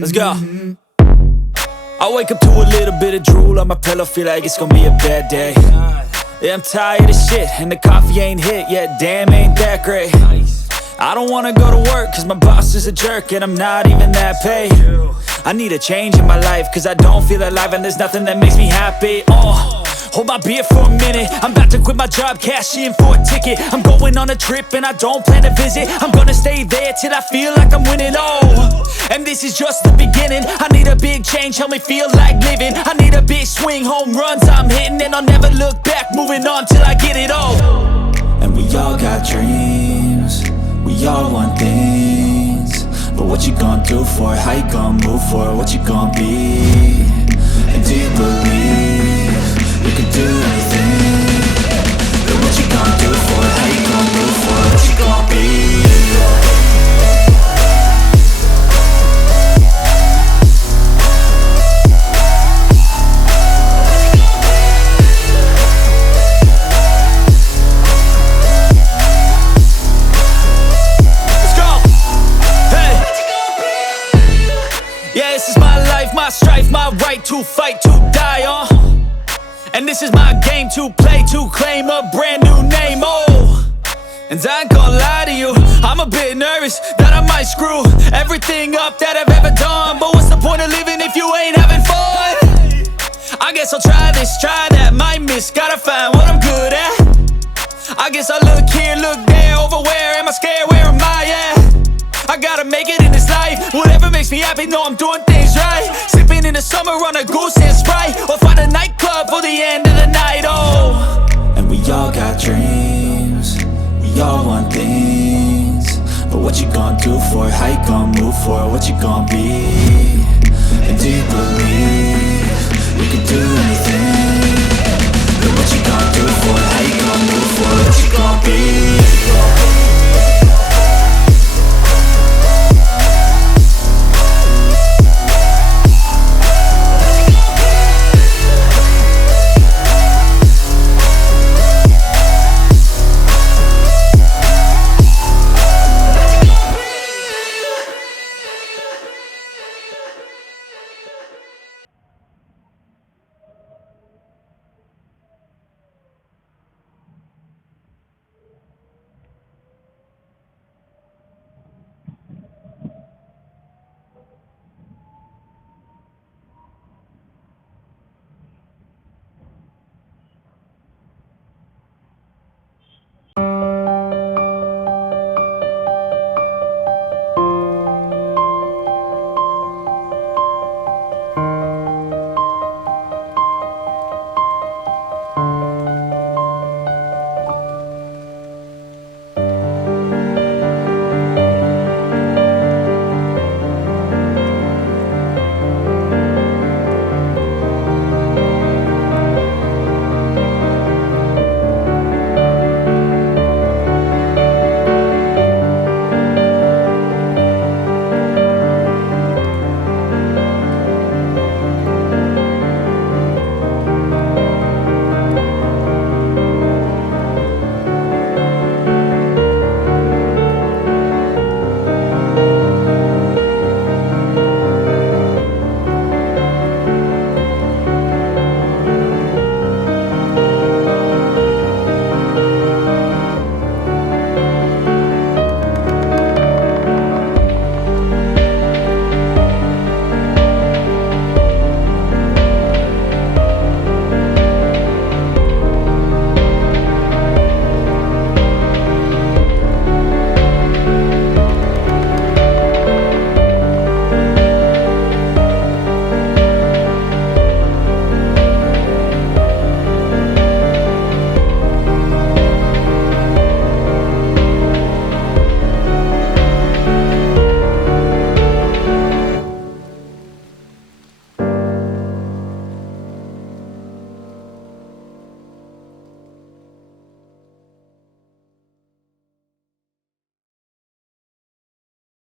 Let's go. I wake up to a little bit of drool on my pillow, feel like it's gonna be a bad day. Yeah, I'm tired of shit, and the coffee ain't hit yet, damn ain't that great. I don't wanna go to work, cause my boss is a jerk, and I'm not even that paid. I need a change in my life, cause I don't feel alive, and there's nothing that makes me happy. Hold my beer for a minute, I'm about to quit my job, cash in for a ticket. I'm going on a trip and I don't plan to visit. I'm gonna stay there till I feel like I'm winning, and this is just the beginning. I need a big change, help me feel like living. I need a big swing, home runs I'm hitting, and I'll never look back, moving on till I get it all. And we all got dreams, we all want things, but what you gonna do for it? How you gonna move for it? What you gonna be? And do you believe you can do anything? But what you gonna do for it? How you gonna move for it? What you gonna be? Yeah, this is my life, my strife, my right to fight, to die on. And this is my game to play, to claim a brand new name, And I ain't gonna lie to you, I'm a bit nervous that I might screw everything up that I've ever done. But what's the point of living if you ain't having fun? I guess I'll try this, try that, might miss, gotta find what I'm good at. I guess I look here, look there, over where am I scared, where am I at? I gotta make it in this life, whatever makes me happy, know I'm doing things right. Sipping in the summer on a goose and Sprite, or find a nightclub for the end of the night, And we all got dreams, we all want things, but what you gonna do for it? How you gonna move for it? What you gonna be? And do you believe you can do anything? But what you gonna do for it? How you gonna move for it? What you gonna be?